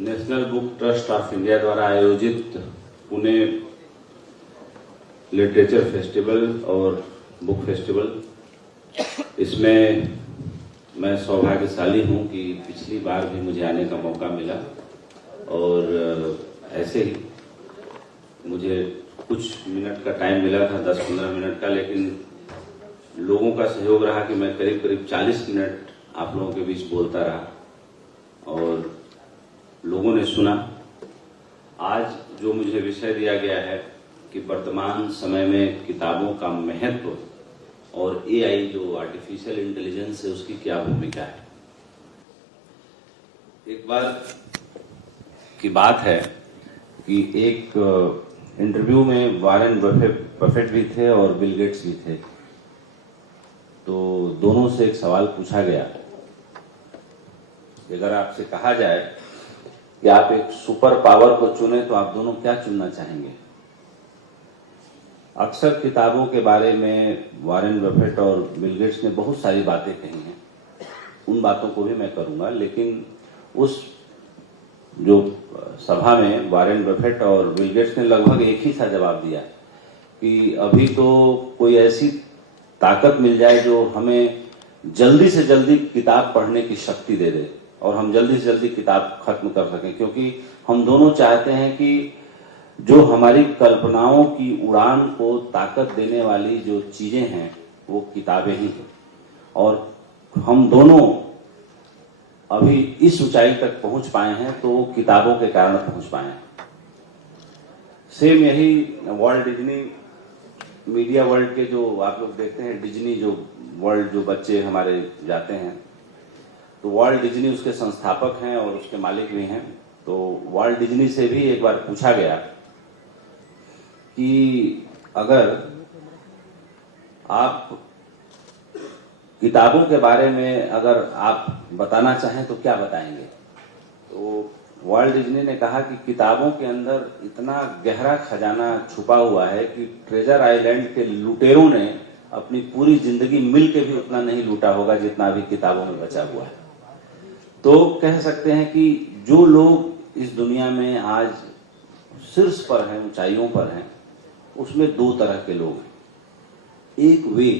National book trust of India द्वारा आयोजित Pune literature festival और बुक फेस्टिवल, इसमें मैं सौभाग्यशाली हूं कि पिछली बार भी मुझे आने का मौका मिला और ऐसे ही मुझे कुछ मिनट का टाइम मिला था, 10-15 मिनट का, लेकिन लोगों का सहयोग रहा कि मैं करीब करीब 40 मिनट आप लोगों के बीच बोलता रहा और लोगों ने सुना। आज जो मुझे विषय दिया गया है कि वर्तमान समय में किताबों का महत्व और एआई जो आर्टिफिशियल इंटेलिजेंस है उसकी क्या भूमिका है। एक बार की बात है कि एक इंटरव्यू में वॉरेन बफेट भी थे और बिल गेट्स भी थे, तो दोनों से एक सवाल पूछा गया, अगर आपसे कहा जाए कि आप एक सुपर पावर को चुने तो आप दोनों क्या चुनना चाहेंगे। अक्सर किताबों के बारे में वॉरेन बफेट और बिल गेट्स ने बहुत सारी बातें कही हैं, उन बातों को भी मैं करूंगा, लेकिन उस जो सभा में वॉरेन बफेट और बिल गेट्स ने लगभग एक ही सा जवाब दिया कि अभी तो कोई ऐसी ताकत मिल जाए जो हमें जल्दी से जल्दी किताब पढ़ने की शक्ति दे दे और हम जल्दी से जल्दी किताब खत्म कर सकें, क्योंकि हम दोनों चाहते हैं कि जो हमारी कल्पनाओं की उड़ान को ताकत देने वाली जो चीजें हैं वो किताबें ही हैं और हम दोनों अभी इस ऊंचाई तक पहुंच पाए हैं तो वो किताबों के कारण पहुंच पाए हैं। सेम यही वॉल्ट डिज्नी मीडिया वर्ल्ड के जो आप लोग देखते हैं, डिज्नी जो वर्ल्ड जो बच्चे हमारे जाते हैं, तो वॉल्ट डिज्नी उसके संस्थापक हैं और उसके मालिक भी हैं। तो वॉल्ट डिज्नी से भी एक बार पूछा गया कि अगर आप किताबों के बारे में अगर आप बताना चाहें तो क्या बताएंगे। तो वॉल्ट डिज्नी ने कहा कि किताबों के अंदर इतना गहरा खजाना छुपा हुआ है कि ट्रेजर आइलैंड के लुटेरों ने अपनी पूरी जिंदगी मिल के भी उतना नहीं लूटा होगा जितना अभी किताबों में बचा हुआ है। तो कह सकते हैं कि जो लोग इस दुनिया में आज शीर्ष पर हैं, ऊंचाइयों पर हैं, उसमें दो तरह के लोग हैं। एक वे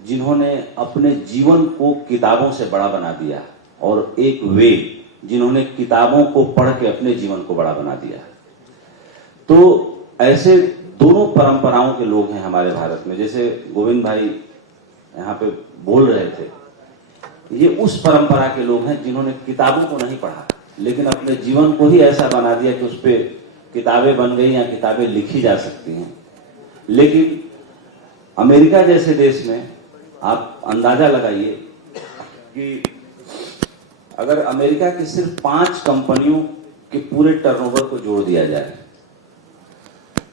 जिन्होंने अपने जीवन को किताबों से बड़ा बना दिया और एक वे जिन्होंने किताबों को पढ़ के अपने जीवन को बड़ा बना दिया। तो ऐसे दोनों परंपराओं के लोग हैं हमारे भारत में। जैसे गोविंद भाई यहाँ पे बोल रहे थे, ये उस परंपरा के लोग हैं जिन्होंने किताबों को नहीं पढ़ा लेकिन अपने जीवन को ही ऐसा बना दिया कि उस पर किताबें बन गई या किताबें लिखी जा सकती हैं। लेकिन अमेरिका जैसे देश में आप अंदाजा लगाइए कि अगर अमेरिका की सिर्फ 5 कंपनियों के पूरे टर्नओवर को जोड़ दिया जाए,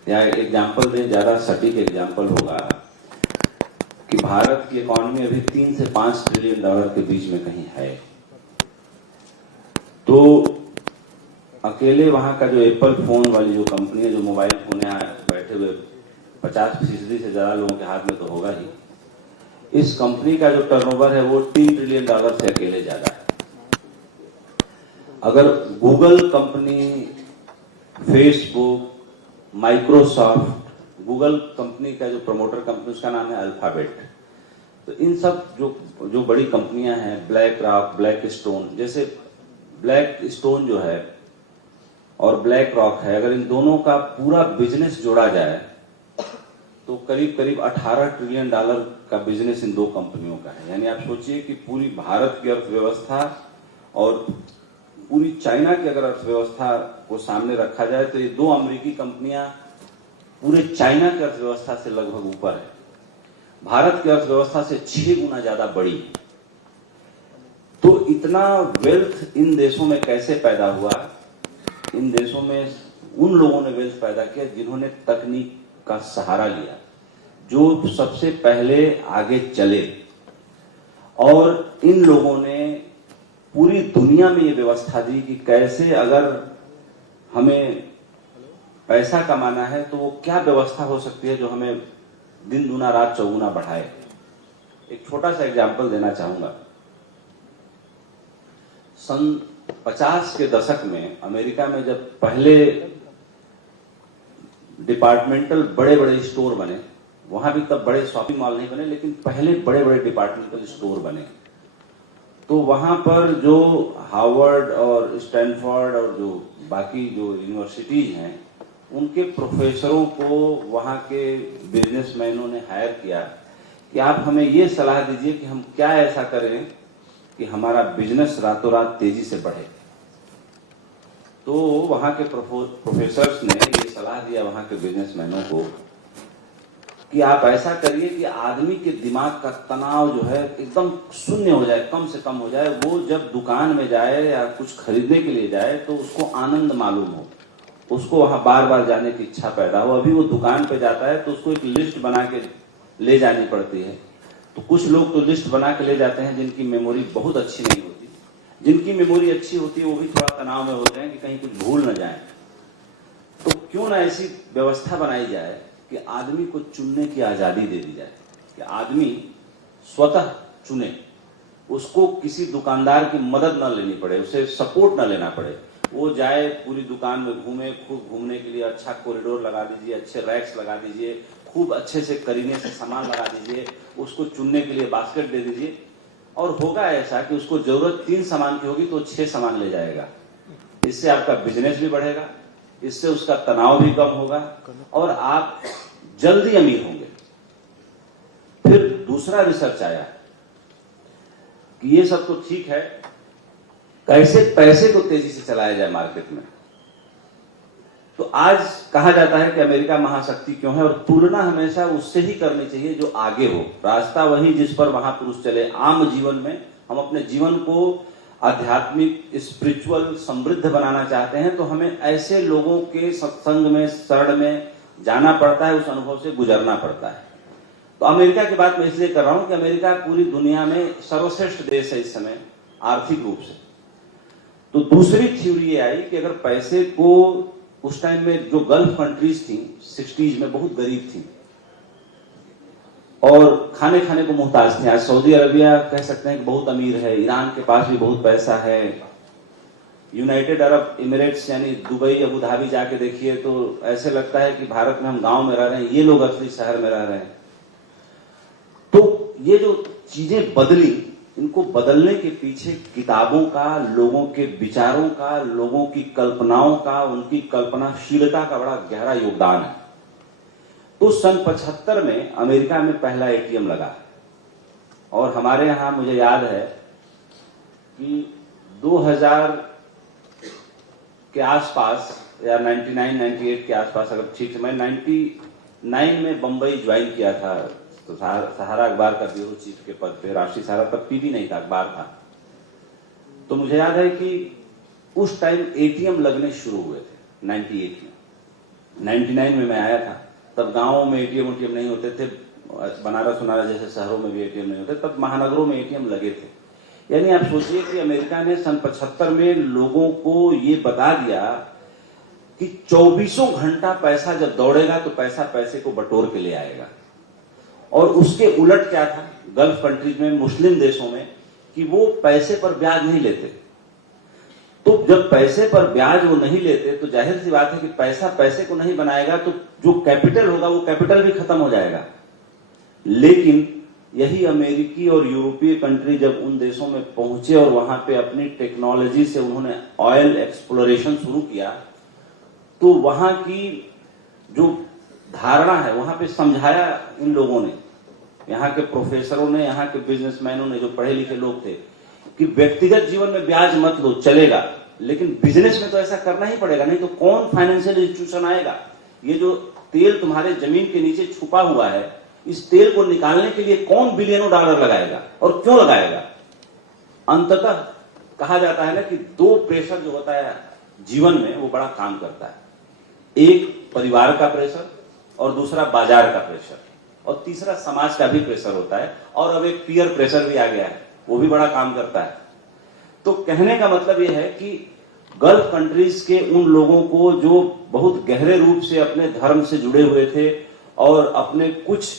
या एग्जाम्पल दें, ज्यादा सटीक एग्जाम्पल होगा कि भारत की इकॉनमी अभी 3 से 5 ट्रिलियन डॉलर के बीच में कहीं है, तो अकेले वहां का जो एप्पल फोन वाली जो कंपनी है, जो मोबाइल फोन यहाँ बैठे हुए 50% से ज्यादा लोगों के हाथ में तो होगा ही, इस कंपनी का जो टर्नओवर है वो 3 ट्रिलियन डॉलर से अकेले ज्यादा है। अगर Google company, Facebook, Microsoft, Google company का जो प्रमोटर कंपनी उसका नाम है अल्फाबेट, तो इन सब जो बड़ी कंपनियां हैं, ब्लैक रॉक, ब्लैक स्टोन, जैसे ब्लैक स्टोन जो है और ब्लैक रॉक है, अगर इन दोनों का पूरा बिजनेस जोड़ा जाए तो करीब करीब 18 ट्रिलियन डॉलर का बिजनेस इन दो कंपनियों का है। यानी आप सोचिए कि पूरी भारत की अर्थव्यवस्था और पूरी चाइना की अगर अर्थव्यवस्था को सामने रखा जाए तो ये दो अमेरिकी कंपनियां पूरे चाइना की अर्थव्यवस्था से लगभग ऊपर है, भारत की अर्थव्यवस्था से 6 गुना ज्यादा बड़ी है। तो इतना वेल्थ इन देशों में कैसे पैदा हुआ। इन देशों में उन लोगों ने वेल्थ पैदा किया जिन्होंने तकनीक का सहारा लिया, जो सबसे पहले आगे चले, और इन लोगों ने पूरी दुनिया में ये व्यवस्था दी कि कैसे अगर हमें पैसा कमाना है तो वो क्या व्यवस्था हो सकती है जो हमें दिन दूना रात चौगुना बढ़ाए। एक छोटा सा एग्जाम्पल देना चाहूंगा। सन 50 के दशक में अमेरिका में जब पहले डिपार्टमेंटल बड़े बड़े स्टोर बने, वहां भी तब बड़े शॉपिंग मॉल नहीं बने, लेकिन पहले बड़े बड़े डिपार्टमेंटल स्टोर बने, तो वहां पर जो हार्वर्ड और स्टैनफोर्ड और जो बाकी जो यूनिवर्सिटीज हैं, उनके प्रोफेसरों को वहां के बिजनेसमैनों ने हायर किया कि आप हमें ये सलाह दीजिए कि हम क्या ऐसा करें कि हमारा बिजनेस रातों रात तेजी से बढ़े। तो वहां के प्रोफेसर्स ने ये सलाह दिया वहां के बिजनेसमैनों को कि आप ऐसा करिए कि आदमी के दिमाग का तनाव जो है एकदम शून्य हो जाए, कम से कम हो जाए। वो जब दुकान में जाए या कुछ खरीदने के लिए जाए तो उसको आनंद मालूम हो, उसको वहां बार बार जाने की इच्छा पैदा हो। अभी वो दुकान पे जाता है तो उसको एक लिस्ट बना के ले जानी पड़ती है। तो कुछ लोग तो लिस्ट बना के ले जाते हैं जिनकी मेमोरी बहुत अच्छी नहीं होती, जिनकी मेमोरी अच्छी होती है वो भी थोड़ा तनाव में होते हैं कि कहीं कुछ भूल न जाए। तो क्यों ना ऐसी व्यवस्था बनाई जाए कि आदमी को चुनने की आजादी दे दी जाए, कि आदमी स्वतः चुने, उसको किसी दुकानदार की मदद न लेनी पड़े, उसे सपोर्ट न लेना पड़े। वो जाए पूरी दुकान में घूमे, खूब घूमने के लिए अच्छा कॉरिडोर लगा दीजिए, अच्छे रैक्स लगा दीजिए, खूब अच्छे से करीने से सामान लगा दीजिए, उसको चुनने के लिए बास्केट दे दीजिए। और होगा ऐसा कि उसको जरूरत 3 सामान की होगी तो 6 सामान ले जाएगा। इससे आपका बिजनेस भी बढ़ेगा, इससे उसका तनाव भी कम होगा और आप जल्दी अमीर होंगे। फिर दूसरा रिसर्च आया कि ये सब तो ठीक है, कैसे पैसे को तेजी से चलाया जाए मार्केट में। तो आज कहा जाता है कि अमेरिका महाशक्ति क्यों है, और तुलना हमेशा उससे ही करनी चाहिए जो आगे हो, रास्ता वही जिस पर महापुरुष चले। आम जीवन में हम अपने जीवन को आध्यात्मिक, स्पिरिचुअल, समृद्ध बनाना चाहते हैं तो हमें ऐसे लोगों के सत्संग में, शरण में जाना पड़ता है, उस अनुभव से गुजरना पड़ता है। तो अमेरिका की बात मैं इसलिए कर रहा हूं कि अमेरिका पूरी दुनिया में सर्वश्रेष्ठ देश है इस समय आर्थिक रूप से। तो दूसरी थ्योरी ये आई कि अगर पैसे को, उस टाइम में जो गल्फ कंट्रीज थी 60s में बहुत गरीब थी और खाने खाने को मुहताज थे। आज सऊदी अरबिया कह सकते हैं कि बहुत अमीर है, ईरान के पास भी बहुत पैसा है, यूनाइटेड अरब इमिरेट्स यानी दुबई, अबू धाबी जाके देखिए तो ऐसे लगता है कि भारत में हम गांव में रह रहे हैं, ये लोग असली शहर में रह रहे हैं। तो ये जो चीजें बदली, इनको बदलने के पीछे किताबों का, लोगों के विचारों का, लोगों की कल्पनाओं का, उनकी कल्पनाशीलता का बड़ा गहरा योगदान है। तो सन 75 में अमेरिका में पहला एटीएम लगा और हमारे यहां मुझे याद है कि 2000 के आसपास या 99-98 के आसपास, अगर ठीक से, मैं 99 में बंबई ज्वाइन किया था, तो सहारा अखबार का ब्यूरो चीफ के पद पे, राष्ट्रीय सहारा, तब पीबी नहीं था, अखबार था। तो मुझे याद है कि उस टाइम एटीएम लगने शुरू हुए थे 98 में। 99 में मैं आया था, तब गांवों में एटीएम नहीं होते थे, बनारस जैसे शहरों में भी एटीएम नहीं होते, तब महानगरों में एटीएम लगे थे। यानी आप सोचिए कि अमेरिका ने सन 75 में लोगों को ये बता दिया कि 24 घंटा पैसा जब दौड़ेगा तो पैसा पैसे को बटोर के ले आएगा। और उसके उलट क्या था गल्फ कंट्रीज में, मुस्लिम देशों में, कि वो पैसे पर ब्याज नहीं लेते। तो जब पैसे पर ब्याज वो नहीं लेते तो जाहिर सी बात है कि पैसा पैसे को नहीं बनाएगा, तो जो कैपिटल होगा वो कैपिटल भी खत्म हो जाएगा। लेकिन यही अमेरिकी और यूरोपीय कंट्री जब उन देशों में पहुंचे और वहां पे अपनी टेक्नोलॉजी से उन्होंने ऑयल एक्सप्लोरेशन शुरू किया, तो वहां की जो धारणा है वहां पे समझाया इन लोगों ने, यहाँ के प्रोफेसरों ने, यहाँ के बिजनेसमैनों ने, जो पढ़े लिखे लोग थे, कि व्यक्तिगत जीवन में ब्याज मत लो, चलेगा, लेकिन बिजनेस में तो ऐसा करना ही पड़ेगा, नहीं तो कौन फाइनेंशियल इंस्टीट्यूशन आएगा। ये जो तेल तुम्हारे जमीन के नीचे छुपा हुआ है, इस तेल को निकालने के लिए कौन बिलियनों डॉलर लगाएगा और क्यों लगाएगा। अंततः कहा जाता है ना कि 2 प्रेशर जो होता है जीवन में वो बड़ा काम करता है, एक परिवार का प्रेशर और दूसरा बाजार का प्रेशर, और तीसरा समाज का भी प्रेशर होता है, और अब एक पीयर प्रेशर भी आ गया है, वो भी बड़ा काम करता है। तो कहने का मतलब यह है कि गल्फ कंट्रीज के उन लोगों को जो बहुत गहरे रूप से अपने धर्म से जुड़े हुए थे और अपने कुछ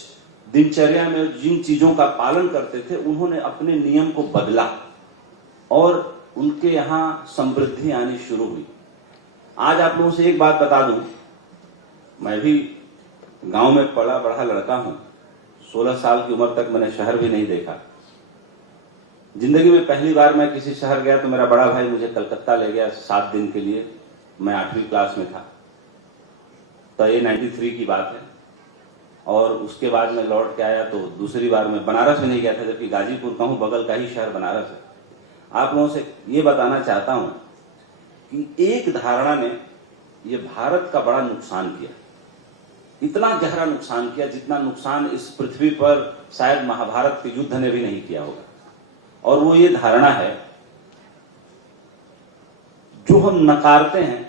दिनचर्या में जिन चीजों का पालन करते थे, उन्होंने अपने नियम को बदला और उनके यहाँ समृद्धि आनी शुरू हुई। आज आप लोगों से एक बात बता दूं, मैं भी गांव में पला बढ़ा लड़का हूं, 16 साल की उम्र तक मैंने शहर भी नहीं देखा। जिंदगी में पहली बार मैं किसी शहर गया तो मेरा बड़ा भाई मुझे कलकत्ता ले गया 7 दिन के लिए। मैं 8वीं क्लास में था, तो ये 93 की बात है। और उसके बाद मैं लौट के आया तो दूसरी बार मैं बनारस में नहीं गया था, जबकि गाजीपुर का हूं, बगल का ही शहर बनारस है। आप लोगों से ये बताना चाहता हूं कि एक धारणा ने ये भारत का बड़ा नुकसान किया, इतना गहरा नुकसान किया जितना नुकसान इस पृथ्वी पर शायद महाभारत के युद्ध ने भी नहीं किया होगा। और वो ये धारणा है जो हम नकारते हैं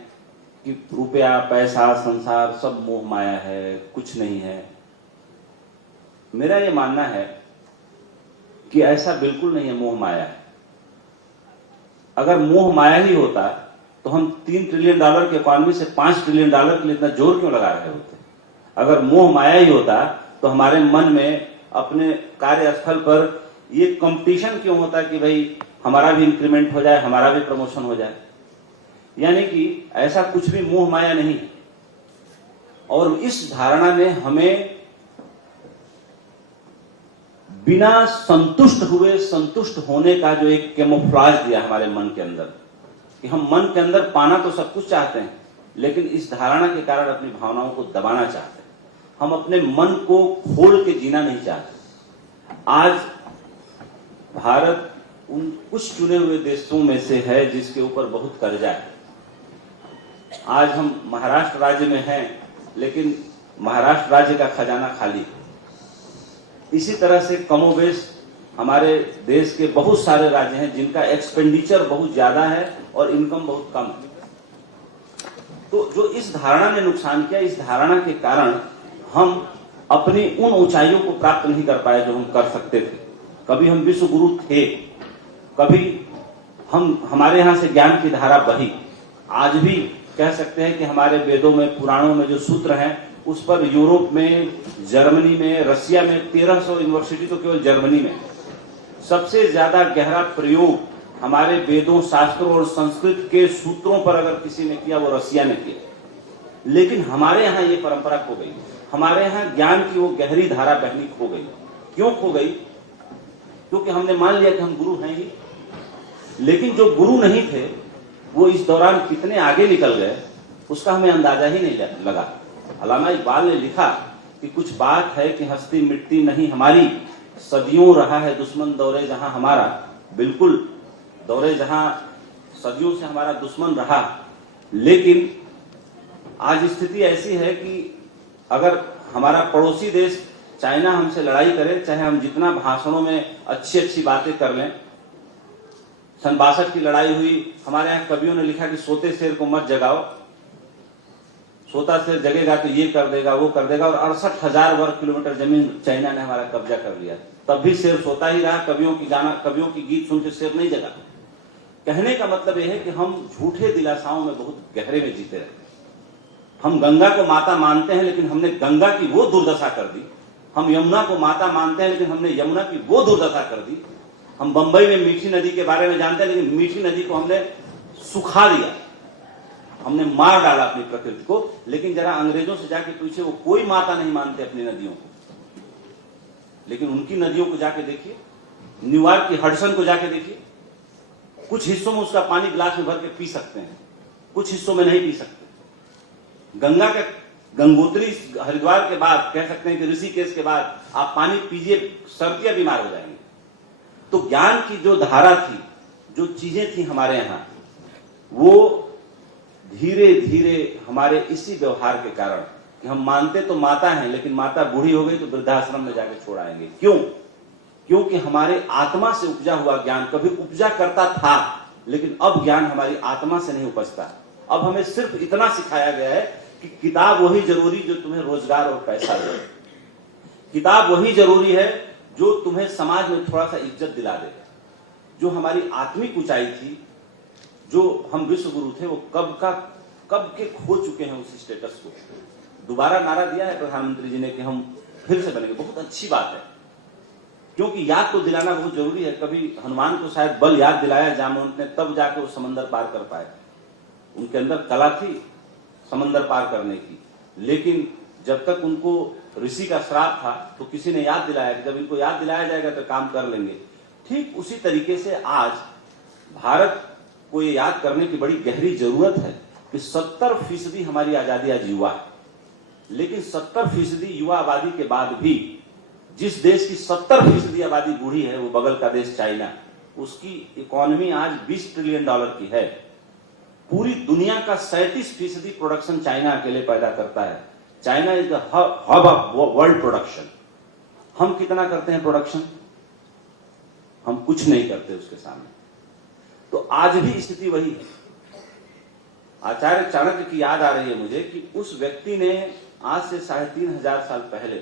कि रुपया, पैसा, संसार सब मोह माया है, कुछ नहीं है। मेरा ये मानना है कि ऐसा बिल्कुल नहीं है, मोह माया है। अगर मोह माया ही होता तो हम $3 ट्रिलियन की इकोनॉमी से $5 ट्रिलियन के लिए इतना जोर क्यों लगा रहे होते? अगर मोह माया ही होता तो हमारे मन में अपने कार्यस्थल पर ये कंपटीशन क्यों होता कि भाई हमारा भी इंक्रीमेंट हो जाए, हमारा भी प्रमोशन हो जाए। यानी कि ऐसा कुछ भी मोह माया नहीं। और इस धारणा ने हमें बिना संतुष्ट हुए संतुष्ट होने का जो एक कैमोफ्लेज दिया हमारे मन के अंदर, कि हम मन के अंदर पाना तो सब कुछ चाहते हैं, लेकिन इस धारणा के कारण अपनी भावनाओं को दबाना चाहते हैं। हम अपने मन को खोल के जीना नहीं चाहते। आज भारत उन कुछ चुने हुए देशों में से है जिसके ऊपर बहुत कर्जा है। आज हम महाराष्ट्र राज्य में हैं, लेकिन महाराष्ट्र राज्य का खजाना खाली है। इसी तरह से कमोबेश हमारे देश के बहुत सारे राज्य हैं जिनका एक्सपेंडिचर बहुत ज्यादा है और इनकम बहुत कम है। तो जो इस धारणा ने नुकसान किया, इस धारणा के कारण हम अपनी उन ऊंचाइयों को प्राप्त नहीं कर पाए जो हम कर सकते थे। कभी हम विश्व गुरु थे, कभी हमारे यहां से ज्ञान की धारा बही। आज भी कह सकते हैं कि हमारे वेदों में, पुराणों में जो सूत्र हैं उस पर यूरोप में, जर्मनी में, रसिया में 1300 यूनिवर्सिटी तो केवल जर्मनी में। सबसे ज्यादा गहरा प्रयोग हमारे वेदों, शास्त्रों और संस्कृत के सूत्रों पर अगर किसी ने किया वो रसिया ने किया। लेकिन हमारे यहाँ ये परंपरा खो गई। हमारे यहाँ ज्ञान की वो गहरी धारा बहनी खो गई। क्यों खो गई? क्योंकि हमने मान लिया कि हम गुरु हैं ही। लेकिन जो गुरु नहीं थे वो इस दौरान कितने आगे निकल गए उसका हमें अंदाजा ही नहीं लगा। अल्लामा इकबाल ने लिखा कि कुछ बात है कि हस्ती मिटती नहीं हमारी, सदियों रहा है दुश्मन दौरे जहां हमारा। बिल्कुल, दौरे जहां सदियों से हमारा दुश्मन रहा। लेकिन आज स्थिति ऐसी है कि अगर हमारा पड़ोसी देश चाइना हमसे लड़ाई करे, चाहे हम जितना भाषणों में अच्छी अच्छी बातें कर लें। सन 62 की लड़ाई हुई, हमारे यहाँ कवियों ने लिखा कि सोते शेर को मत जगाओ, सोता शेर जगेगा तो ये कर देगा, वो कर देगा। और 68,000 वर्ग किलोमीटर जमीन चाइना ने हमारा कब्जा कर लिया, तब भी शेर सोता ही रहा। कवियों की गीत सुन के शेर नहीं जगा। कहने का मतलब यह है कि हम झूठे दिलासाओं में बहुत गहरे में जीते रहे। हम गंगा को माता मानते हैं, लेकिन हमने गंगा की वो दुर्दशा कर दी। हम यमुना को माता मानते हैं, लेकिन हमने यमुना की वो दुर्दशा कर दी। हम बंबई में मीठी नदी के बारे में जानते हैं, लेकिन मीठी नदी को हमने सुखा दिया, हमने मार डाला अपनी प्रकृति को। लेकिन जरा अंग्रेजों से जाके पूछे, वो कोई माता नहीं मानते अपनी नदियों को, लेकिन उनकी नदियों को जाके देखिए, न्यूयॉर्क की हडसन को जाके देखिए। कुछ हिस्सों में उसका पानी गिलास में भर के पी सकते हैं, कुछ हिस्सों में नहीं पी सकते। गंगा के गंगोत्री हरिद्वार के बाद, कह सकते हैं कि ऋषिकेश के बाद आप पानी पीजिए, सर्दियां बीमार हो जाएंगे। तो ज्ञान की जो धारा थी, जो चीजें थी हमारे यहाँ, वो धीरे धीरे हमारे इसी व्यवहार के कारण कि हम मानते तो माता हैं, लेकिन माता बूढ़ी हो गई तो वृद्धाश्रम में जाके छोड़ आएंगे। क्यों? क्योंकि हमारे आत्मा से उपजा हुआ ज्ञान कभी उपजा करता था, लेकिन अब ज्ञान हमारी आत्मा से नहीं उपजता। अब हमें सिर्फ इतना सिखाया गया है कि किताब वही जरूरी जो तुम्हें रोजगार और पैसा दे। किताब वही जरूरी है जो तुम्हें समाज में थोड़ा सा इज्जत दिला दे। जो हमारी आत्मिक ऊंचाई थी, जो हम विश्व गुरु थे, वो कब के खो चुके हैं उस स्टेटस को। दोबारा नारा दिया है प्रधानमंत्री जी ने कि हम फिर से बनेंगे, बहुत अच्छी बात है। क्योंकि याद तो दिलाना बहुत जरूरी है। कभी हनुमान को शायद बल याद दिलाया जामवंत ने, तब जाके वो समंदर पार कर पाए। उनके अंदर कला थी समंदर पार करने की, लेकिन जब तक उनको ऋषि का श्राप था तो किसी ने याद दिलाया कि जब इनको याद दिलाया जाएगा तो काम कर लेंगे। ठीक उसी तरीके से आज भारत को ये याद करने की बड़ी गहरी जरूरत है कि 70% हमारी आजादी आज युवा है, लेकिन 70% युवा आबादी के बाद भी जिस देश की 70% आबादी बूढ़ी है, वो बगल का देश चाइना, उसकी इकोनॉमी आज $20 ट्रिलियन की है। पूरी दुनिया का 37% प्रोडक्शन चाइना अकेले पैदा करता है। China is the hub of world production. हम कितना करते हैं प्रोडक्शन? हम कुछ नहीं करते उसके सामने। तो आज भी स्थिति वही है। आचार्य चाणक्य की याद आ रही है मुझे कि उस व्यक्ति ने आज से 3500 साल पहले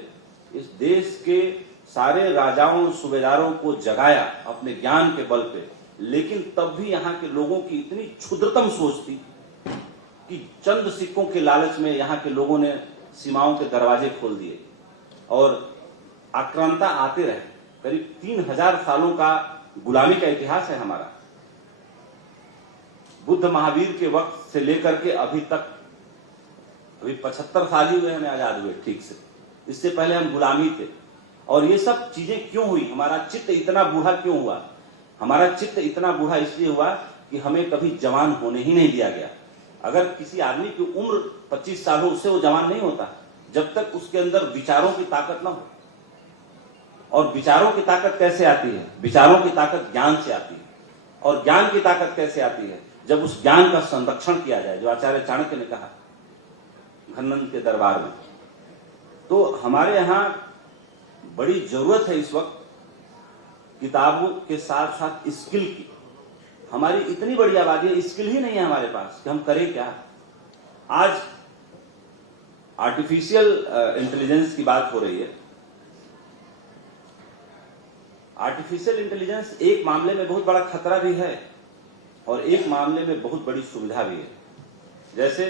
इस देश के सारे राजाओं सूबेदारों को जगाया अपने ज्ञान के बल पे, लेकिन तब भी यहाँ के लोगों की इतनी क्षुद्रतम सोच थी कि चंद सिक्कों के लालच में यहाँ के लोगों ने सीमाओं के दरवाजे खोल दिए और आक्रांता आते रहे। करीब 3000 सालों का गुलामी का इतिहास है हमारा। बुद्ध महावीर के वक्त से लेकर के अभी तक, अभी 75 साल ही हुए हमें आजाद हुए ठीक से, इससे पहले हम गुलामी थे। और ये सब चीजें क्यों हुई? हमारा चित्त इतना बूढ़ा क्यों हुआ? हमारा चित्त इतना बूढ़ा इसलिए हुआ कि हमें कभी जवान होने ही नहीं दिया गया। अगर किसी आदमी की उम्र 25 साल हो, उससे वो जवान नहीं होता जब तक उसके अंदर विचारों की ताकत ना हो। और विचारों की ताकत कैसे आती है? विचारों की ताकत ज्ञान से आती है। और ज्ञान की ताकत कैसे आती है? जब उस ज्ञान का संरक्षण किया जाए, जो आचार्य चाणक्य ने कहा घनंद के दरबार में। तो हमारे यहां बड़ी जरूरत है इस वक्त किताबों के साथ साथ स्किल की। हमारी इतनी बड़ी आबादी है, स्किल ही नहीं है हमारे पास कि हम करें क्या। आज आर्टिफिशियल इंटेलिजेंस की बात हो रही है। आर्टिफिशियल इंटेलिजेंस एक मामले में बहुत बड़ा खतरा भी है और एक मामले में बहुत बड़ी सुविधा भी है। जैसे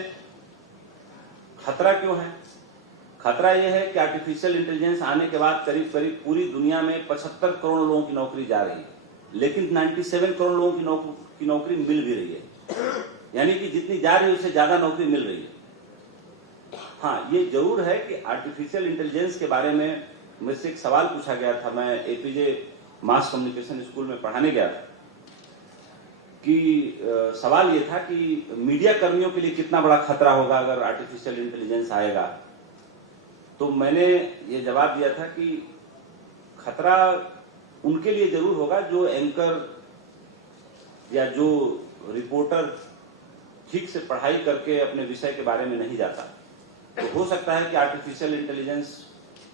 खतरा क्यों है? खतरा यह है कि आर्टिफिशियल इंटेलिजेंस आने के बाद करीब करीब पूरी दुनिया में 75 करोड़ लोगों की नौकरी जा रही है, लेकिन 97 करोड़ लोगों की नौकरी मिल भी रही है। यानी कि जितनी जा रही है उससे ज्यादा नौकरी मिल रही है। हाँ, ये जरूर है कि आर्टिफिशियल इंटेलिजेंस के बारे में मुझसे एक सवाल पूछा गया था। मैं एपीजे मास कम्युनिकेशन स्कूल में पढ़ाने गया था कि सवाल ये था कि मीडिया कर्मियों के लिए कितना बड़ा खतरा होगा अगर आर्टिफिशियल इंटेलिजेंस आएगा। तो मैंने ये जवाब दिया था कि खतरा उनके लिए जरूर होगा जो एंकर या जो रिपोर्टर ठीक से पढ़ाई करके अपने विषय के बारे में नहीं जाता। तो हो सकता है कि आर्टिफिशियल इंटेलिजेंस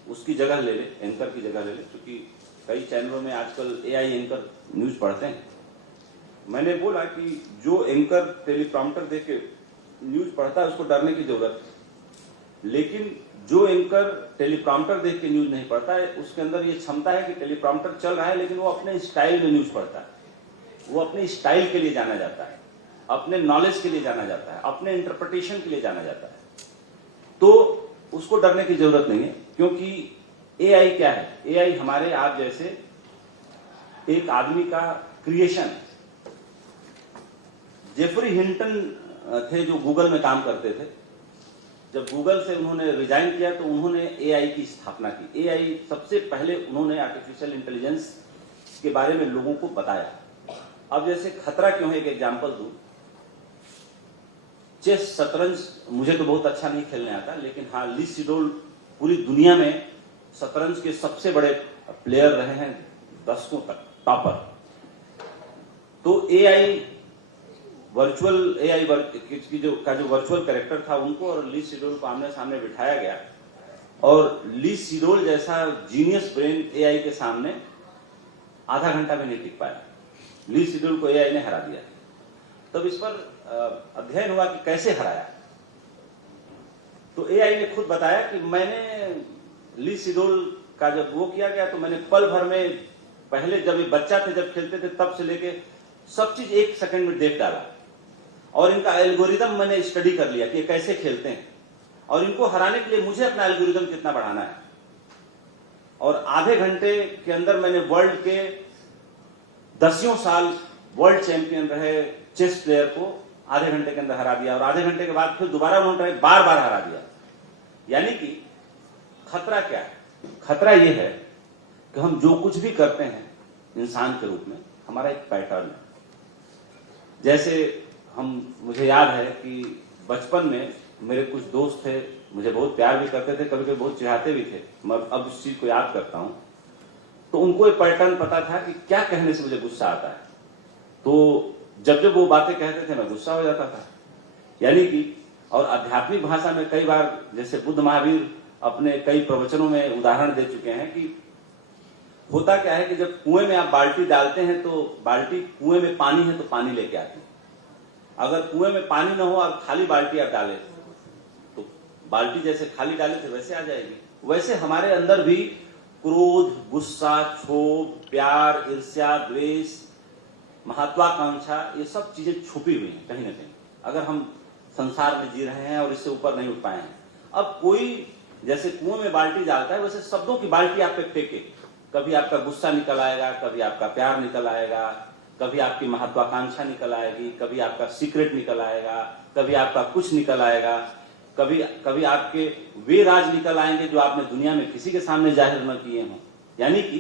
उसकी जगह ले ले, एंकर की जगह ले ले, क्योंकि कई चैनलों में आजकल एआई एंकर न्यूज पढ़ते हैं। मैंने बोला कि जो एंकर टेलीप्रॉम्प्टर देख के न्यूज पढ़ता है उसको डरने की जरूरत है, लेकिन जो एंकर टेलीप्रॉम्प्टर देख के न्यूज नहीं पढ़ता है उसके अंदर ये क्षमता है कि टेलीप्रॉम्प्टर चल रहा है लेकिन वो अपने स्टाइल में न्यूज पढ़ता है। वो अपने स्टाइल के लिए जाना जाता है, अपने नॉलेज के लिए जाना जाता है, अपने इंटरप्रिटेशन के लिए जाना जाता है। तो उसको डरने की जरूरत नहीं है, क्योंकि एआई क्या है? एआई हमारे आप जैसे एक आदमी का क्रिएशन है। जेफरी हिंटन थे जो गूगल में काम करते थे। जब गूगल से उन्होंने रिजाइन किया तो उन्होंने एआई की स्थापना की। एआई सबसे पहले उन्होंने आर्टिफिशियल इंटेलिजेंस के बारे में लोगों को बताया। अब जैसे खतरा क्यों है, एक एग्जांपल दूं। चेस, शतरंज मुझे तो बहुत अच्छा नहीं खेलने आता, लेकिन हाँ, ली सिडोल पूरी दुनिया में शतरंज के सबसे बड़े प्लेयर रहे हैं, दशकों तक टॉपर। तो एआई वर्चुअल एआई की जो वर्चुअल कैरेक्टर था उनको और ली सिडोल को आमने सामने बिठाया गया और ली सिडोल जैसा जीनियस ब्रेन एआई के सामने आधा घंटा में नहीं टिक पाया। ली सिडोल को एआई ने हरा दिया। तब इस पर अध्ययन हुआ कि कैसे हराया। तो एआई ने खुद बताया कि मैंने ली सिडोल का जब वो किया गया तो मैंने पल भर में, पहले जब ये बच्चा थे जब खेलते थे तब से लेके सब चीज 1 सेकंड में देख डाला और इनका एल्गोरिदम मैंने स्टडी कर लिया कि ये कैसे खेलते हैं और इनको हराने के लिए मुझे अपना एल्गोरिदम कितना बढ़ाना है। और आधे घंटे के अंदर मैंने वर्ल्ड के 10 साल वर्ल्ड चैंपियन रहे चेस प्लेयर को आधे घंटे के अंदर हरा दिया, और आधे घंटे के बाद फिर दोबारा उन्होंने बार बार हरा दिया। यानी कि खतरा क्या है? खतरा यह है कि हम जो कुछ भी करते हैं इंसान के रूप में, हमारा एक पैटर्न है। जैसे मुझे याद है कि बचपन में मेरे कुछ दोस्त थे, मुझे बहुत प्यार भी करते थे, कभी कभी बहुत चिढ़ाते भी थे। मैं अब इस चीज को याद करता हूं तो उनको एक पैटर्न पता था कि क्या कहने से मुझे गुस्सा आता है, तो जब जब वो बातें कहते थे मैं गुस्सा हो जाता था। यानी कि और आध्यात्मिक भाषा में कई बार, जैसे बुद्ध महावीर अपने कई प्रवचनों में उदाहरण दे चुके हैं कि होता क्या है कि जब कुएं में आप बाल्टी डालते हैं तो बाल्टी, कुएं में पानी है तो पानी लेके आती है। अगर कुएं में पानी ना हो और खाली बाल्टी आप डालें तो बाल्टी जैसे खाली डाले थे वैसे आ जाएगी। वैसे हमारे अंदर भी क्रोध, गुस्सा, क्षोभ, प्यार, ईर्ष्या, द्वेष, महत्वाकांक्षा, ये सब चीजें छुपी हुई हैं कहीं ना कहीं, अगर हम संसार में जी रहे हैं और इससे ऊपर नहीं उठ पाए हैं। अब कोई जैसे कुएं में बाल्टी डालता है, वैसे शब्दों की बाल्टी आप पे फेंके, कभी आपका गुस्सा निकल आएगा, कभी आपका प्यार निकल आएगा, कभी आपकी महत्वाकांक्षा निकल आएगी, कभी आपका सीक्रेट निकल आएगा, कभी आपका कुछ निकल आएगा, कभी आपके वे राज निकल आएंगे जो आपने दुनिया में किसी के सामने जाहिर न किए हों। यानी कि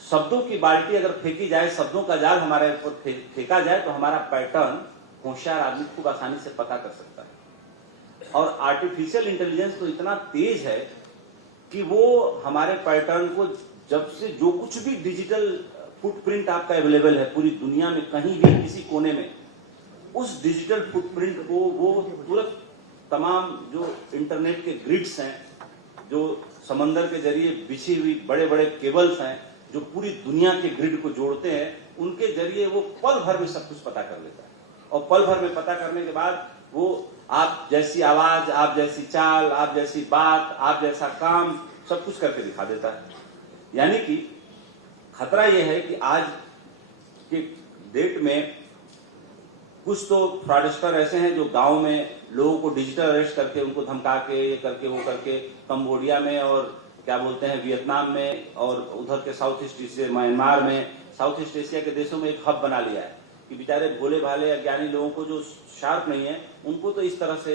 शब्दों की बाल्टी अगर फेंकी जाए, शब्दों का जाल हमारे ऊपर फेंका जाए तो हमारा पैटर्न होशियार आदमी खूब आसानी से पता कर सकता है। और आर्टिफिशियल इंटेलिजेंस तो इतना तेज है कि वो हमारे पैटर्न को, जब से जो कुछ भी डिजिटल फुटप्रिंट आपका अवेलेबल है पूरी दुनिया में, कहीं भी किसी कोने में, उस डिजिटल फुटप्रिंट को वो तुरंत तमाम जो इंटरनेट के ग्रिड्स हैं, जो समंदर के जरिए बिछी हुई बड़े बड़े केबल्स हैं जो पूरी दुनिया के ग्रिड को जोड़ते हैं, उनके जरिए वो पल भर में सब कुछ पता कर लेता है। और पल भर में पता करने के बाद वो आप जैसी आवाज, आप जैसी चाल, आप जैसी बात, आप जैसा काम, सब कुछ करके दिखा देता है। यानी कि खतरा यह है कि आज के डेट में कुछ तो फ्रॉडस्टर ऐसे हैं जो गांव में लोगों को डिजिटल अरेस्ट करके, उनको धमका के, ये करके, वो करके, कंबोडिया में और क्या बोलते हैं वियतनाम में, और उधर के साउथ ईस्ट एशिया, म्यांमार में, साउथ ईस्ट एशिया के देशों में एक हब बना लिया है कि बेचारे भोले भाले अज्ञानी लोगों को जो शार्प नहीं है, उनको तो इस तरह से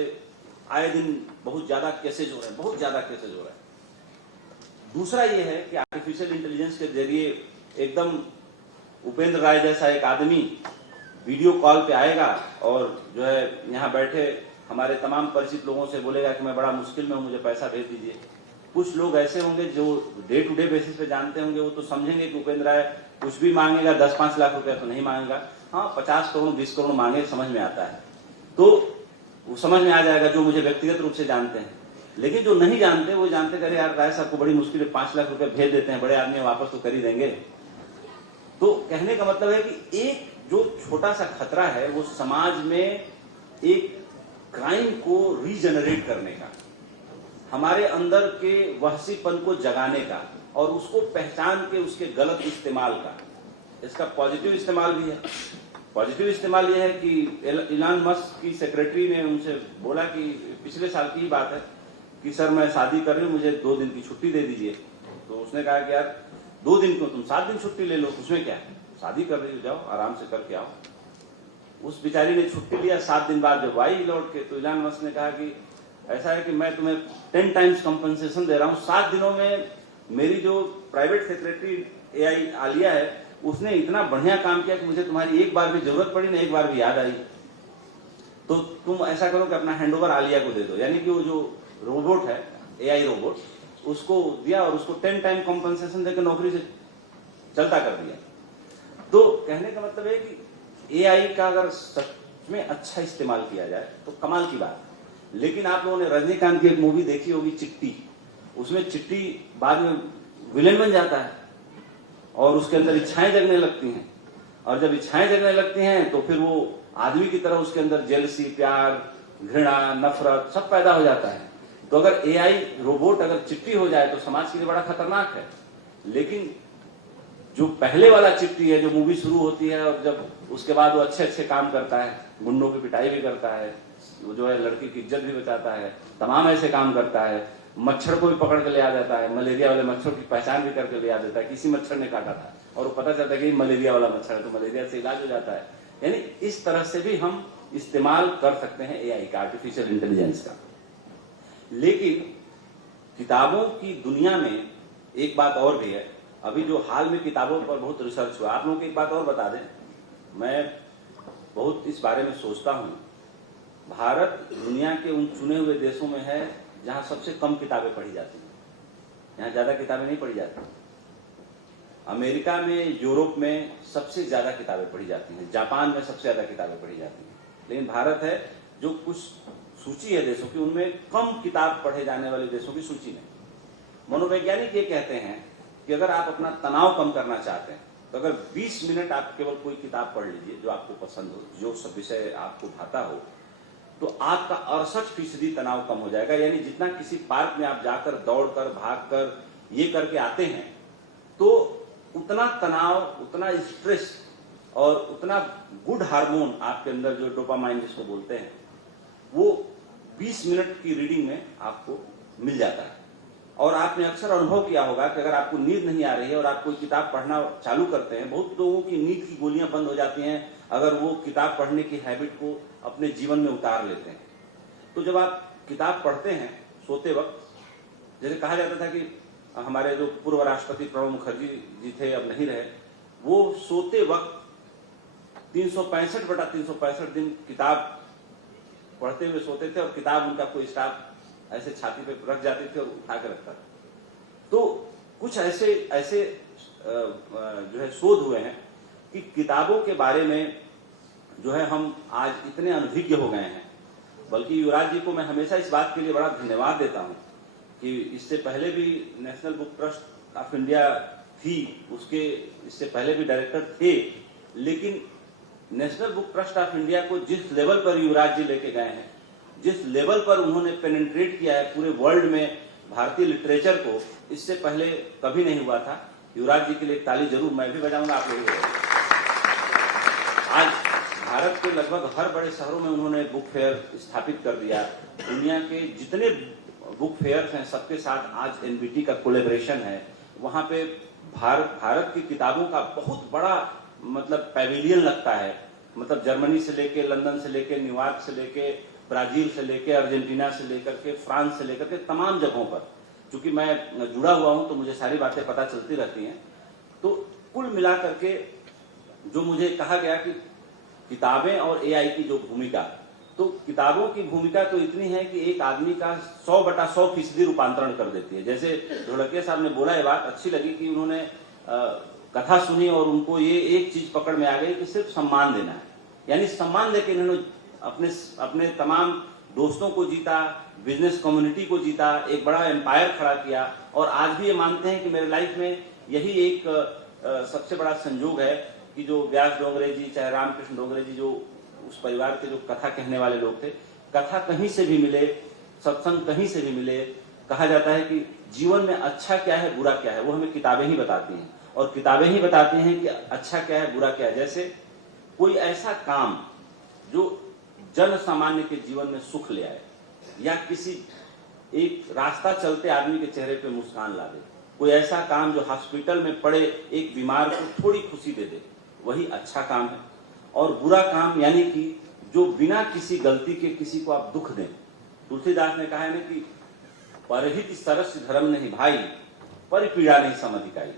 आए दिन बहुत ज्यादा केसेज हो रहे हैं, बहुत ज्यादा केसेज हो रहे हैं। दूसरा ये है कि आर्टिफिशियल इंटेलिजेंस के जरिए एकदम उपेंद्र राय जैसा एक आदमी वीडियो कॉल पे आएगा और जो है यहाँ बैठे हमारे तमाम परिचित लोगों से बोलेगा कि मैं बड़ा मुश्किल में हूँ, मुझे पैसा भेज दीजिए। कुछ लोग ऐसे होंगे जो डे टू डे बेसिस पे जानते होंगे, वो तो समझेंगे कि उपेंद्र राय कुछ भी मांगेगा, 10-5 लाख रुपया तो नहीं मांगेगा, हाँ 50 करोड़ 20 करोड़ मांगे, समझ में आता है, तो वो समझ में आ जाएगा जो मुझे व्यक्तिगत रूप से जानते हैं। लेकिन जो नहीं जानते वो जानते कि अरे यार राय साहब को बड़ी मुश्किल है 5 लाख रुपए भेज देते हैं, बड़े आदमी वापस तो कर ही देंगे। तो कहने का मतलब है कि एक जो छोटा सा खतरा है वो समाज में एक क्राइम को रीजनरेट करने का, हमारे अंदर के वहसीपन को जगाने का और उसको पहचान के उसके गलत इस्तेमाल का। इसका पॉजिटिव इस्तेमाल भी है। पॉजिटिव इस्तेमाल यह है कि इलान मस्क की सेक्रेटरी ने उनसे बोला कि पिछले साल की ही बात है कि सर मैं शादी कर रही हूँ, मुझे 2 दिन की छुट्टी दे दीजिए। तो उसने कहा कि यार 2 दिन क्यों, तुम 7 दिन छुट्टी ले लो, उसमें क्या है, शादी कर रही हो, जाओ आराम से करके आओ। उस बेचारी ने छुट्टी लिया। 7 दिन बाद जब आई लौट के, तो इलान मस्क ने कहा कि ऐसा है कि मैं तुम्हें 10 टाइम्स कंपनसेशन दे रहा हूँ। 7 दिनों में मेरी जो प्राइवेट सेक्रेटरी एआई आलिया है उसने इतना बढ़िया काम किया कि मुझे तुम्हारी एक बार भी जरूरत पड़ी ना, एक बार भी याद आई। तो तुम ऐसा करो कि अपना हैंडओवर आलिया को दे दो। यानी कि वो जो रोबोट है, एआई रोबोट, उसको दिया और उसको 10 टाइम कंपनसेशन देकर नौकरी से चलता कर दिया। तो कहने का मतलब है कि एआई का अगर सच में अच्छा इस्तेमाल किया जाए तो कमाल की बात है। लेकिन आप लोगों ने रजनीकांत की एक मूवी देखी होगी चिट्टी, उसमें चिट्टी बाद में विलेन बन जाता है और उसके अंदर इच्छाएं जगने लगती हैं, और जब इच्छाएं जगने लगती हैं तो फिर वो आदमी की तरह उसके अंदर जेलसी, प्यार, घृणा, नफरत सब पैदा हो जाता है। तो अगर एआई रोबोट अगर चिट्टी हो जाए तो समाज के लिए बड़ा खतरनाक है। लेकिन जो पहले वाला चिट्टी है, जो मूवी शुरू होती है और जब उसके बाद वो अच्छे अच्छे काम करता है, गुंडों की पिटाई भी करता है, वो जो है लड़की की इज्जत भी बचाता है, तमाम ऐसे काम करता है, मच्छर को भी पकड़ के ले आ जाता है, मलेरिया वाले मच्छर की पहचान भी करके ले आ देता है, किसी मच्छर ने काटा था और वो पता चलता है कि मलेरिया वाला मच्छर है, तो मलेरिया से इलाज हो जाता है। यानी इस तरह से भी हम इस्तेमाल कर सकते हैं एआई का, आर्टिफिशियल इंटेलिजेंस का। लेकिन किताबों की दुनिया में एक बात और भी है, अभी जो हाल में किताबों पर बहुत रिसर्च हुआ, आप लोगों को एक बात और बता दें, मैं बहुत इस बारे में सोचता हूं, भारत दुनिया के उन चुने हुए देशों में है जहां सबसे कम किताबें पढ़ी जाती हैं, यहाँ ज्यादा किताबें नहीं पढ़ी जाती। अमेरिका में, यूरोप में सबसे ज्यादा किताबें पढ़ी जाती हैं, जापान में सबसे ज्यादा किताबें पढ़ी जाती हैं। लेकिन भारत है जो कुछ सूची है देशों की, उनमें कम किताब पढ़े जाने वाले देशों की सूची नहीं। मनोवैज्ञानिक ये कहते हैं कि अगर आप अपना तनाव कम करना चाहते हैं तो अगर 20 मिनट आप केवल कोई किताब पढ़ लीजिए जो आपको पसंद हो, जो सब विषय आपको भाता हो, तो आपका 68% तनाव कम हो जाएगा। यानी जितना किसी पार्क में आप जाकर दौड़कर, भागकर ये करके आते हैं, तो उतना तनाव, उतना स्ट्रेस और उतना गुड हार्मोन आपके अंदर, जो डोपामाइन जिसको बोलते हैं, वो 20 मिनट की रीडिंग में आपको मिल जाता है। और आपने अक्सर अनुभव किया होगा कि अगर आपको नींद नहीं आ रही है और आप कोई किताब पढ़ना चालू करते हैं, बहुत लोगों की नींद की गोलियां बंद हो जाती हैं अगर वो किताब पढ़ने की हैबिट को अपने जीवन में उतार लेते हैं। तो जब आप किताब पढ़ते हैं सोते वक्त, जैसे कहा जाता था कि हमारे जो पूर्व राष्ट्रपति प्रणब मुखर्जी जी थे, अब नहीं रहे, वो सोते वक्त 365/365 दिन किताब पढ़ते हुए सोते थे और किताब उनका कोई स्टाफ ऐसे छाती पे रख जाती थी और उठा के रखता था। तो कुछ ऐसे जो है शोध हुए हैं कि किताबों के बारे में जो है हम आज इतने अनभिज्ञ हो गए हैं। बल्कि युवराज जी को मैं हमेशा इस बात के लिए बड़ा धन्यवाद देता हूं कि इससे पहले भी national book trust of India थी, उसके इससे पहले भी डायरेक्टर थे, लेकिन national book trust of India को जिस लेवल पर युवराज जी लेके गए हैं, जिस लेवल पर उन्होंने पेनिट्रेट किया है पूरे वर्ल्ड में भारतीय लिटरेचर को, इससे पहले कभी नहीं हुआ था। युवराज जी के लिए ताली जरूर मैं भी बजाऊंगा, आप लोग। आज भारत के लगभग हर बड़े शहरों में उन्होंने बुक फेयर स्थापित कर दिया। दुनिया के जितने बुक फेयर हैं सबके साथ आज एनबीटी का कोलैबोरेशन है। वहां पे भारत की किताबों का बहुत बड़ा मतलब पैविलियन लगता है। मतलब जर्मनी से लेके, लंदन से लेके, न्यूयॉर्क से लेके, ब्राजील से लेके, अर्जेंटीना से लेकर के, फ्रांस से लेकर के तमाम जगहों पर, क्योंकि मैं जुड़ा हुआ हूं तो मुझे सारी बातें पता चलती रहती हैं। तो कुल मिलाकर के जो मुझे कहा गया कि किताबें और एआई की जो भूमिका, तो किताबों की भूमिका तो इतनी है कि एक आदमी का 100/100% रूपांतरण कर देती है। जैसे ढोलकिया साहब ने बोला, ये बात अच्छी लगी कि उन्होंने कथा सुनी और उनको ये एक चीज पकड़ में आ गई कि सिर्फ सम्मान देना है। यानी सम्मान देके इन्होंने अपने तमाम दोस्तों को जीता, बिजनेस कम्युनिटी को जीता, एक बड़ा एम्पायर खड़ा किया। और आज भी ये मानते हैं कि मेरे लाइफ में यही एक सबसे बड़ा संयोग है कि जो व्यास डोंगरे जी, चाहे रामकृष्ण डोंगरे जी, जो उस परिवार के जो कथा कहने वाले लोग थे, कथा कहीं से भी मिले, सत्संग कहीं से भी मिले। कहा जाता है कि जीवन में अच्छा क्या है, बुरा क्या है, वो हमें किताबें ही बताती हैं। और किताबें ही बताती हैं कि अच्छा क्या है, बुरा क्या है। जैसे कोई ऐसा काम जो जन सामान्य के जीवन में सुख ले आए, या किसी एक रास्ता चलते आदमी के चेहरे पे मुस्कान ला दे, कोई ऐसा काम जो हॉस्पिटल में पड़े एक बीमार को थोड़ी खुशी दे दे, वही अच्छा काम है। और बुरा काम यानी कि जो बिना किसी गलती के किसी को आप दुख दें। तुलसीदास ने कहा है ना कि परहित सरस धर्म नहीं भाई, पर पीड़ा नहीं सम अधिकाई।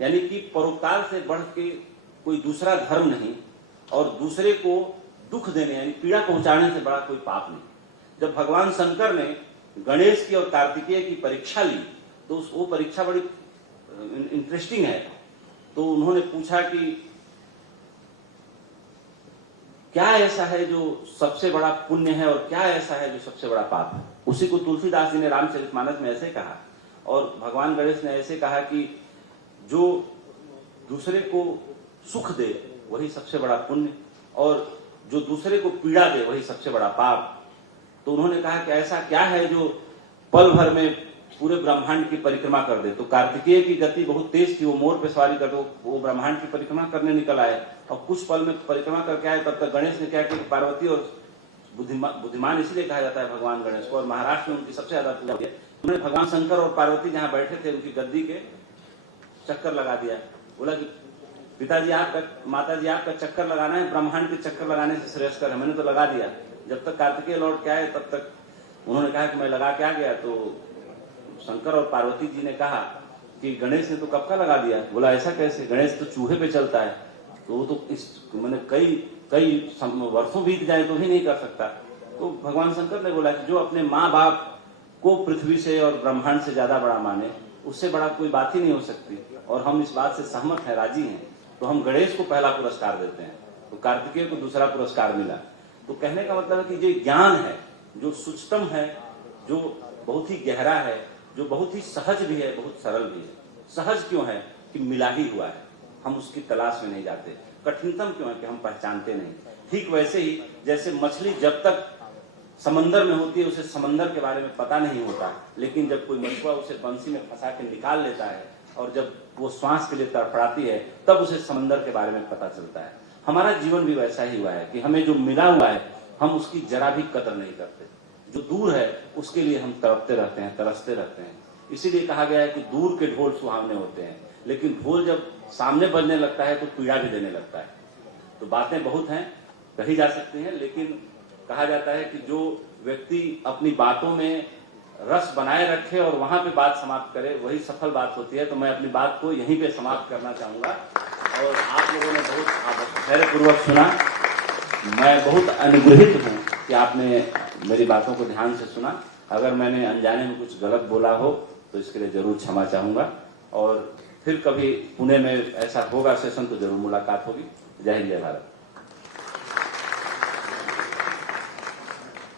यानी कि परोपकार से बढ़ के कोई दूसरा धर्म नहीं, और दूसरे को दुख देने यानी पीड़ा पहुंचाने से बड़ा कोई पाप नहीं। जब भगवान शंकर ने गणेश की और कार्तिकेय की परीक्षा ली, तो वो परीक्षा बड़ी इंटरेस्टिंग है। तो उन्होंने पूछा कि क्या ऐसा है जो सबसे बड़ा पुण्य है और क्या ऐसा है जो सबसे बड़ा पाप है। उसी को तुलसीदास जी ने रामचरितमानस में ऐसे कहा, और भगवान गणेश ने ऐसे कहा कि जो दूसरे को सुख दे वही सबसे बड़ा पुण्य, और जो दूसरे को पीड़ा दे वही सबसे बड़ा पाप। तो उन्होंने कहा कि ऐसा क्या है जो पल भर में पूरे ब्रह्मांड की परिक्रमा कर दे। तो कार्तिकेय की गति बहुत तेज थी, वो मोर पे सवारी कर दो, वो ब्रह्मांड की परिक्रमा करने निकल आए और कुछ पल में परिक्रमा करके आए। तब तक गणेश ने क्या किया, पार्वती, और बुद्धिमान इसलिए कहा जाता है भगवान गणेश को, और महाराष्ट्र में उनकी सबसे ज्यादा पूजा होती है उन्होंने भगवान शंकर और पार्वती जहां बैठे थे उनकी गद्दी के चक्कर लगा दिया। बोला कि पिताजी आपका, माताजी आपका चक्कर लगाना है ब्रह्मांड के चक्कर लगाने से श्रेष्ठ है। मैंने तो लगा दिया। जब तक कार्तिकेय लौट के आए तब तक उन्होंने कहा कि मैं लगा के आ गया। तो शंकर और पार्वती जी ने कहा कि गणेश ने तो कब का लगा दिया। बोला ऐसा कैसे, गणेश तो चूहे पे चलता है, तो वो तो इस मैंने कई वर्षों बीत जाए तो भी नहीं कर सकता। तो भगवान शंकर ने बोला कि जो अपने माँ बाप को पृथ्वी से और ब्रह्मांड से ज्यादा बड़ा माने, उससे बड़ा कोई बात ही नहीं हो सकती। और हम इस बात से सहमत हैं, राजी हैं। तो हम गणेश को पहला पुरस्कार देते हैं, तो कार्तिकेय को दूसरा पुरस्कार मिला। तो कहने का मतलब है कि जो ज्ञान है, जो सूक्ष्म है, जो बहुत ही गहरा है, जो बहुत ही सहज भी है, बहुत सरल भी है। सहज क्यों है कि मिला ही हुआ है, हम उसकी तलाश में नहीं जाते। कठिनतम क्यों है कि हम पहचानते नहीं। ठीक वैसे ही जैसे मछली जब तक समंदर में होती है उसे समंदर के बारे में पता नहीं होता, लेकिन जब कोई मछुआ उसे बंसी में फंसा के निकाल लेता है और जब वो श्वास के लिए तड़फड़ाती है तब उसे समंदर के बारे में पता चलता है। हमारा जीवन भी वैसा ही हुआ है कि हमें जो मिला हुआ है हम उसकी जरा भी कदर नहीं करते। जो दूर है उसके लिए हम तड़पते रहते हैं, तरसते रहते हैं। इसीलिए कहा गया है कि दूर के ढोल सुहावने होते हैं, लेकिन ढोल जब सामने बजने लगता है तो पीड़ा भी देने लगता है। तो बातें बहुत हैं, कही जा सकती हैं, लेकिन कहा जाता है कि जो व्यक्ति अपनी बातों में रस बनाए रखे और वहां पे बात समाप्त करे वही सफल बात होती है। तो मैं अपनी बात को यहीं पे समाप्त करना चाहूंगा। और आप लोगों ने बहुत धैर्यपूर्वक सुना। मैं बहुत अनुग्रहित हूं कि आपने मेरी बातों को ध्यान से सुना। अगर मैंने अनजाने में कुछ गलत बोला हो तो इसके लिए जरूर क्षमा चाहूंगा। और फिर कभी पुणे में ऐसा होगा सेशन तो जरूर मुलाकात होगी। जय हिंद, जय भारत।